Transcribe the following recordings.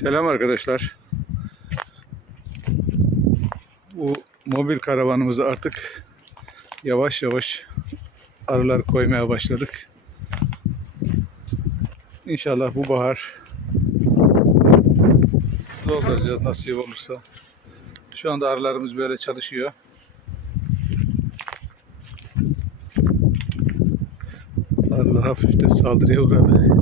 Selam arkadaşlar. Bu mobil karavanımızı artık yavaş yavaş arılar koymaya başladık. İnşallah bu bahar dolduracağız nasip olursa. Şu anda arılarımız böyle çalışıyor. Arılar hafif de saldırıya uğradı.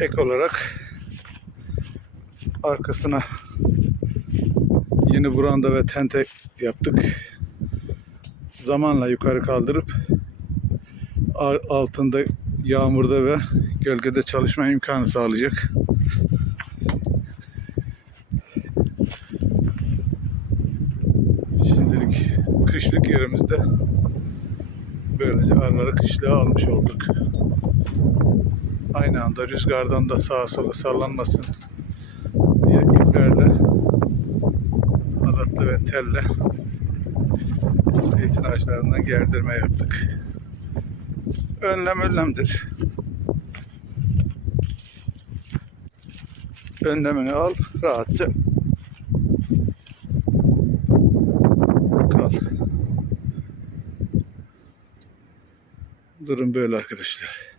Ek olarak arkasına yeni branda ve tente yaptık. Zamanla yukarı kaldırıp altında yağmurda ve gölgede çalışma imkanı sağlayacak. Şimdilik kışlık yerimizde böylece arıları kışlığa almış olduk aynı anda rüzgardan da sağa sola sallanmasın diye iplerle halatlı ve telle zeytin ağaçlarından gerdirme yaptık. Önlem önlemdir. Önlemini al, rahatça kal. Durum böyle arkadaşlar.